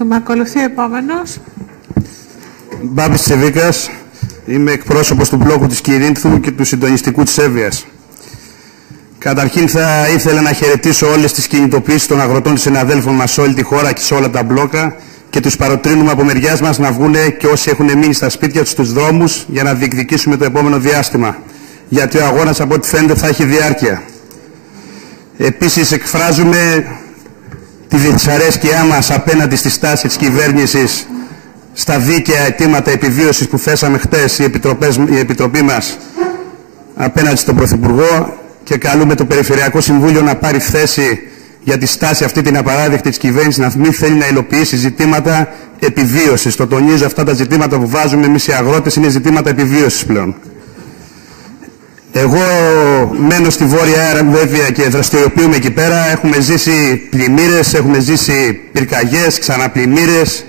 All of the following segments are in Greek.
Με ακολουθεί επόμενος. Μπάμπης Τσεβίκας, είμαι εκπρόσωπος του μπλόκου της Κυρίνθου και του συντονιστικού της Εύβοιας. Καταρχήν θα ήθελα να χαιρετήσω όλες τις κινητοποιήσεις των αγροτών συναδέλφων μας σε όλη τη χώρα και σε όλα τα μπλόκα και τους παροτρύνουμε από μεριάς μας να βγουν και όσοι έχουν μείνει στα σπίτια τους στους δρόμους για να διεκδικήσουμε το επόμενο διάστημα. Γιατί ο αγώνας από ό,τι φαίνεται θα έχει διάρκεια. Επίσης εκφράζουμε τη δυσαρέσκειά μας απέναντι στη στάση της κυβέρνησης στα δίκαια αιτήματα επιβίωσης που θέσαμε χτες η Επιτροπή μας απέναντι στον Πρωθυπουργό και καλούμε το Περιφερειακό Συμβούλιο να πάρει θέση για τη στάση αυτή την απαράδεκτη της κυβέρνησης να μην θέλει να υλοποιήσει ζητήματα επιβίωσης. Το τονίζω, αυτά τα ζητήματα που βάζουμε εμείς οι αγρότες είναι ζητήματα επιβίωσης πλέον. Εγώ μένω στη Βόρεια Εύβοια και δραστηριοποιούμε εκεί πέρα. Έχουμε ζήσει πλημμύρες, έχουμε ζήσει πυρκαγιές, ξαναπλημμύρες.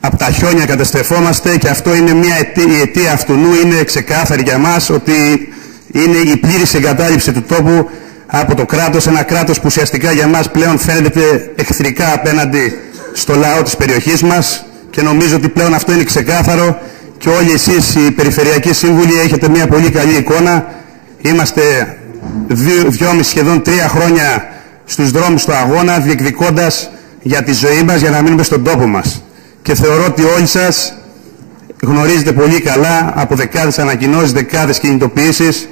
Από τα χιόνια καταστρεφόμαστε και αυτό είναι η αιτία αυτού είναι ξεκάθαρη για μας ότι είναι η πλήρης εγκατάλειψη του τόπου από το κράτος. Ένα κράτος που ουσιαστικά για μας πλέον φαίνεται εχθρικά απέναντι στο λαό της περιοχής μας και νομίζω ότι πλέον αυτό είναι ξεκάθαρο. Και όλοι εσείς οι περιφερειακοί σύμβουλοι έχετε μια πολύ καλή εικόνα. Είμαστε 2,5 σχεδόν 3 χρόνια στους δρόμους του αγώνα διεκδικώντας για τη ζωή μας, για να μείνουμε στον τόπο μας. Και θεωρώ ότι όλοι σας γνωρίζετε πολύ καλά από δεκάδες ανακοινώσεις, δεκάδες κινητοποιήσεις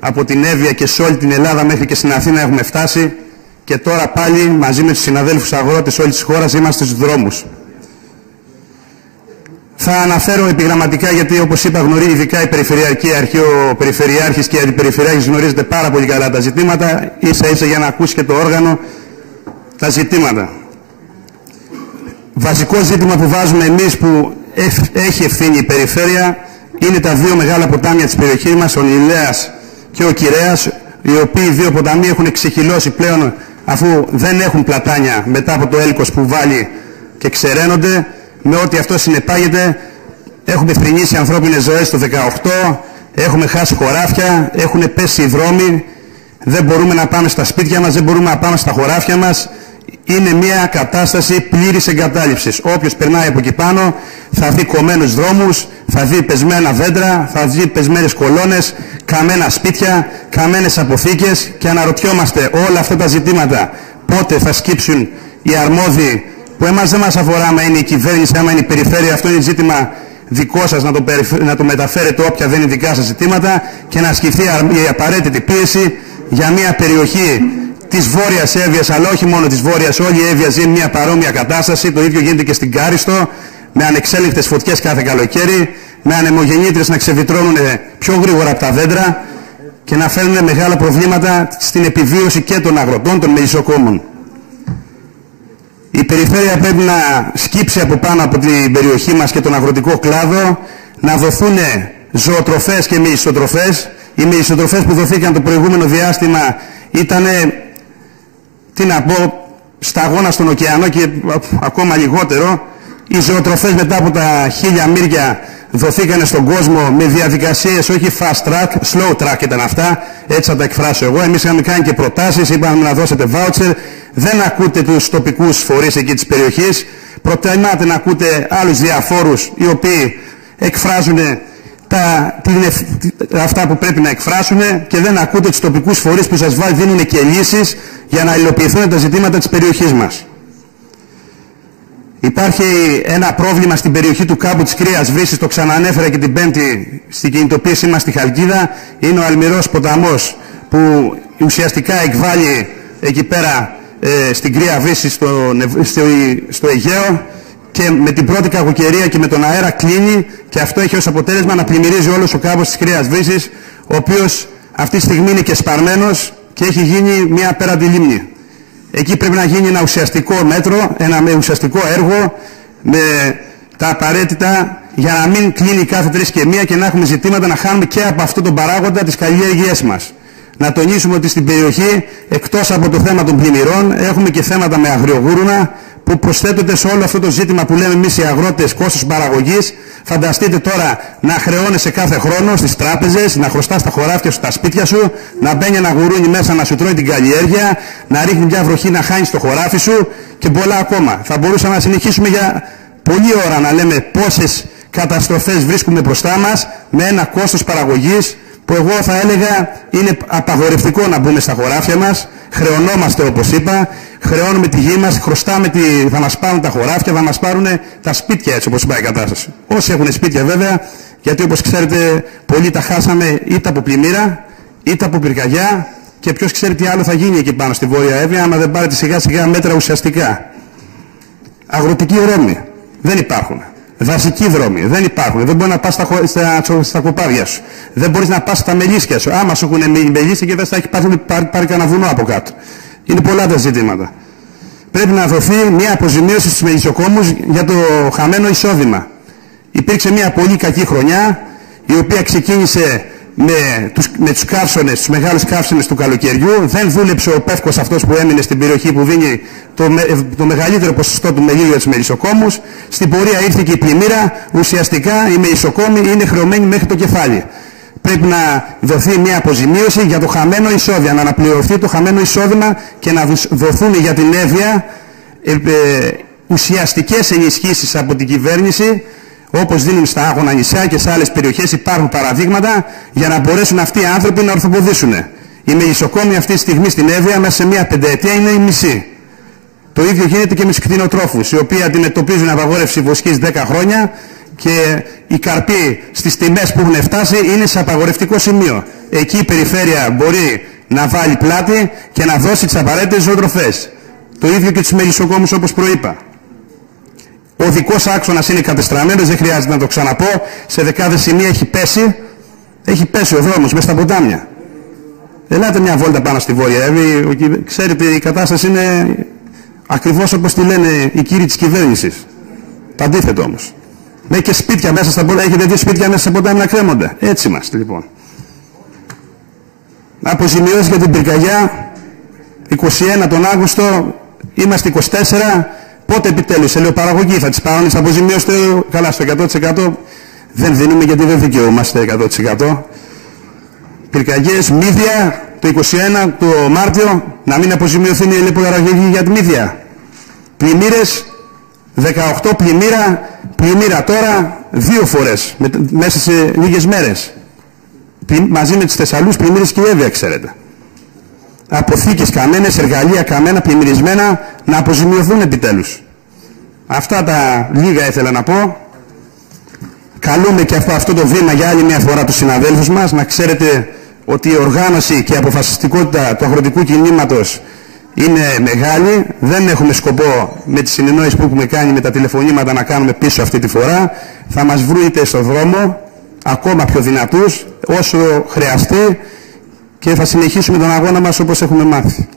από την Εύβοια και σε όλη την Ελλάδα μέχρι και στην Αθήνα έχουμε φτάσει και τώρα πάλι μαζί με τους συναδέλφους αγρότες όλης της χώρας είμαστε στους δρόμους. Θα αναφέρω επιγραμματικά γιατί όπως είπα γνωρίζει ειδικά η Περιφερειακή Αρχή, ο Περιφερειάρχης και η Αντιπεριφερειάρχης γνωρίζετε πάρα πολύ καλά τα ζητήματα, ίσα ίσα για να ακούσει και το όργανο τα ζητήματα. Βασικό ζήτημα που βάζουμε εμείς που έχει ευθύνη η Περιφέρεια είναι τα δύο μεγάλα ποτάμια της περιοχής μας, ο Νηλέας και ο Κυρέας, οι οποίοι δύο ποταμοί έχουν ξεχυλώσει πλέον αφού δεν έχουν πλατάνια μετά από το έλκος που βάλει και ξεραίνονται. Με ό,τι αυτό συνεπάγεται έχουμε θρηνήσει ανθρώπινες ζωές το 18, έχουμε χάσει χωράφια, έχουν πέσει οι δρόμοι, δεν μπορούμε να πάμε στα σπίτια μας, δεν μπορούμε να πάμε στα χωράφια μας. Είναι μια κατάσταση πλήρης εγκατάλειψης. Όποιος περνάει από εκεί πάνω θα δει κομμένους δρόμους, θα δει πεσμένα δέντρα, θα δει πεσμένες κολόνες, καμένα σπίτια, καμένες αποθήκες και αναρωτιόμαστε όλα αυτά τα ζητήματα πότε θα σκύψουν οι αρμόδιοι που εμάς δεν μας αφορά άμα είναι η κυβέρνηση, άμα είναι η περιφέρεια. Αυτό είναι ζήτημα δικό σας να το μεταφέρετε όποια δεν είναι δικά σας ζητήματα και να ασκηθεί η απαραίτητη πίεση για μια περιοχή της Βόρειας Εύβοιας, αλλά όχι μόνο της Βόρειας, όλη η Εύβοια ζει μια παρόμοια κατάσταση. Το ίδιο γίνεται και στην Κάριστο, με ανεξέλεγκτες φωτιές κάθε καλοκαίρι, με ανεμογεννήτρες να ξεβιτρώνουν πιο γρήγορα από τα δέντρα και να φέρνουν μεγάλα προβλήματα στην επιβίωση και των αγροτών, των μελισσοκόμων. Η Περιφέρεια πρέπει να σκύψει από πάνω από την περιοχή μας και τον αγροτικό κλάδο, να δοθούν ζωοτροφές και μελισσοτροφές. Οι μελισσοτροφές που δοθήκαν το προηγούμενο διάστημα ήταν, τι να πω, σταγόνα στον ωκεανό και ακόμα λιγότερο. Οι ζωοτροφές μετά από τα 1000 μύρια δοθήκαν στον κόσμο με διαδικασίες όχι fast track, slow track ήταν αυτά, έτσι θα τα εκφράσω εγώ. Εμείς είχαμε κάνει και προτάσεις, είπαμε να δώσετε voucher, δεν ακούτε τους τοπικούς φορείς εκεί της περιοχής, προτιμάτε να ακούτε άλλους διαφόρους οι οποίοι εκφράζουν αυτά που πρέπει να εκφράσουν και δεν ακούτε τους τοπικούς φορείς που σας δίνουν και λύσεις για να υλοποιηθούν τα ζητήματα της περιοχής μας. Υπάρχει ένα πρόβλημα στην περιοχή του κάμπου της Κρύας Βύσσης, το ξανανέφερα και την Πέμπτη στην κινητοποίησή μας στη Χαλκίδα. Είναι ο Αλμυρός ποταμός που ουσιαστικά εκβάλλει εκεί πέρα στην Κρύα Βύσση στο Αιγαίο και με την πρώτη κακοκαιρία και με τον αέρα κλείνει και αυτό έχει ως αποτέλεσμα να πλημμυρίζει όλος ο κάμπος της Κρύας Βύσσης, ο οποίος αυτή τη στιγμή είναι και σπαρμένος και έχει γίνει μια απέραντη λίμνη. Εκεί πρέπει να γίνει ένα ουσιαστικό μέτρο, ένα ουσιαστικό έργο με τα απαραίτητα για να μην κλείνει κάθε 3 και 1 και να έχουμε ζητήματα να χάνουμε και από αυτό τον παράγοντα της καλλιέργειές μας. Να τονίσουμε ότι στην περιοχή, εκτός από το θέμα των πλημμυρών, έχουμε και θέματα με αγριογούρουνα που προσθέτονται σε όλο αυτό το ζήτημα που λέμε εμείς οι αγρότες, κόστος παραγωγής. Φανταστείτε τώρα να χρεώνεσαι κάθε χρόνο στις τράπεζες, να χρωστάς τα χωράφια σου, τα σπίτια σου, να μπαίνει ένα γουρούνι μέσα να σου τρώει την καλλιέργεια, να ρίχνει μια βροχή να χάνεις το χωράφι σου και πολλά ακόμα. Θα μπορούσαμε να συνεχίσουμε για πολλή ώρα να λέμε πόσες καταστροφές βρίσκουμε μπροστά μας με ένα κόστος παραγωγής που εγώ θα έλεγα είναι απαγορευτικό να μπούμε στα χωράφια μας. Χρεωνόμαστε, όπως είπα, χρεώνουμε τη γη μας, χρωστάμε θα μας πάρουν τα χωράφια, θα μας πάρουν τα σπίτια, έτσι όπως πάει η κατάσταση. Όσοι έχουν σπίτια βέβαια, γιατί όπως ξέρετε πολλοί τα χάσαμε είτε από πλημμύρα είτε από πυρκαγιά και ποιος ξέρει τι άλλο θα γίνει εκεί πάνω στη Βόρεια Εύβοια άμα δεν πάρετε σιγά σιγά μέτρα ουσιαστικά. Αγροτικοί δρόμοι δεν υπάρχουν. Δασικοί δρόμοι δεν υπάρχουν. Δεν μπορεί να πας στα κοπάδια σου. Δεν μπορείς να πας στα μελίσια σου. Άμα σου έχουν μελίσια και δεν θα έχει πάρει κανένα βουνό από κάτω. Είναι πολλά τα ζητήματα. Πρέπει να δοθεί μια αποζημίωση στους μελισσοκόμους για το χαμένο εισόδημα. Υπήρξε μια πολύ κακή χρονιά η οποία ξεκίνησε με τους καύσονες, τους μεγάλους καύσονες του καλοκαιριού. Δεν δούλεψε ο πεύκος αυτός που έμεινε στην περιοχή που δίνει το μεγαλύτερο ποσοστό του μελιού για τους μελισσοκόμους. Στην πορεία ήρθε και η πλημμύρα. Ουσιαστικά οι μελισσοκόμοι είναι χρεωμένοι μέχρι το κεφάλι. Πρέπει να δοθεί μια αποζημίωση για το χαμένο εισόδημα, να αναπληρωθεί το χαμένο εισόδημα και να δοθούν για την Εύβοια ουσιαστικές ενισχύσεις από την κυβέρνηση, όπως δίνουν στα Άγωνα νησιά και σε άλλες περιοχές. Υπάρχουν παραδείγματα για να μπορέσουν αυτοί οι άνθρωποι να ορθοποδήσουν. Οι μελισσοκόμοι αυτή τη στιγμή στην Εύβοια μέσα σε μια πενταετία είναι η μισή. Το ίδιο γίνεται και με τους κτηνοτρόφους, οι οποίοι αντιμετωπίζουν απαγόρευση βοσκής 10 χρόνια και οι καρποί στις τιμές που έχουν φτάσει είναι σε απαγορευτικό σημείο. Εκεί η περιφέρεια μπορεί να βάλει πλάτη και να δώσει τις απαραίτητες ζωοτροφές. Το ίδιο και τους μελισσοκόμους όπως προείπα. Ο οδικός άξονας είναι κατεστραμμένος, δεν χρειάζεται να το ξαναπώ. Σε δεκάδες σημεία έχει πέσει ο δρόμος μέσα στα ποτάμια. Ελάτε μια βόλτα πάνω στη Βόρεια Εύβοια. Ξέρετε, η κατάσταση είναι ακριβώς όπως τη λένε οι κύριοι της κυβέρνησης. Το αντίθετο όμως. Λέει και σπίτια μέσα στα ποτάμια. Έχετε δει σπίτια μέσα στα ποτάμια να κρέμονται. Έτσι είμαστε λοιπόν. Αποζημιώσεις για την πυρκαγιά. 21 τον Αύγουστο. Είμαστε 24. Πότε επιτέλους, ελαιοπαραγωγή, θα τις πάρουν, θα αποζημιώσετε καλά στο 100%. Δεν δίνουμε γιατί δεν δικαιούμαστε 100%. Πυρκαγιές, μύδια, το 21, το Μάρτιο, να μην αποζημιωθούν η ελαιοπαραγωγή για τη μύδια. Πλημμύρες, 18 πλημμύρα τώρα, 2 φορές, μέσα σε λίγες μέρες. Μαζί με τις Θεσσαλούς πλημμύρες και η Εύβοια, ξέρετε. Αποθήκες καμένες, εργαλεία καμένα, πλημμυρισμένα, να αποζημιωθούν επιτέλους. Αυτά τα λίγα ήθελα να πω. Καλούμε και αυτό το βήμα για άλλη μια φορά τους συναδέλφους μας. Να ξέρετε ότι η οργάνωση και η αποφασιστικότητα του αγροτικού κινήματος είναι μεγάλη. Δεν έχουμε σκοπό με τις συνεννόησεις που έχουμε κάνει με τα τηλεφωνήματα να κάνουμε πίσω αυτή τη φορά. Θα μας βρείτε στον δρόμο ακόμα πιο δυνατούς όσο χρειαστεί. Και θα συνεχίσουμε τον αγώνα μας όπως έχουμε μάθει.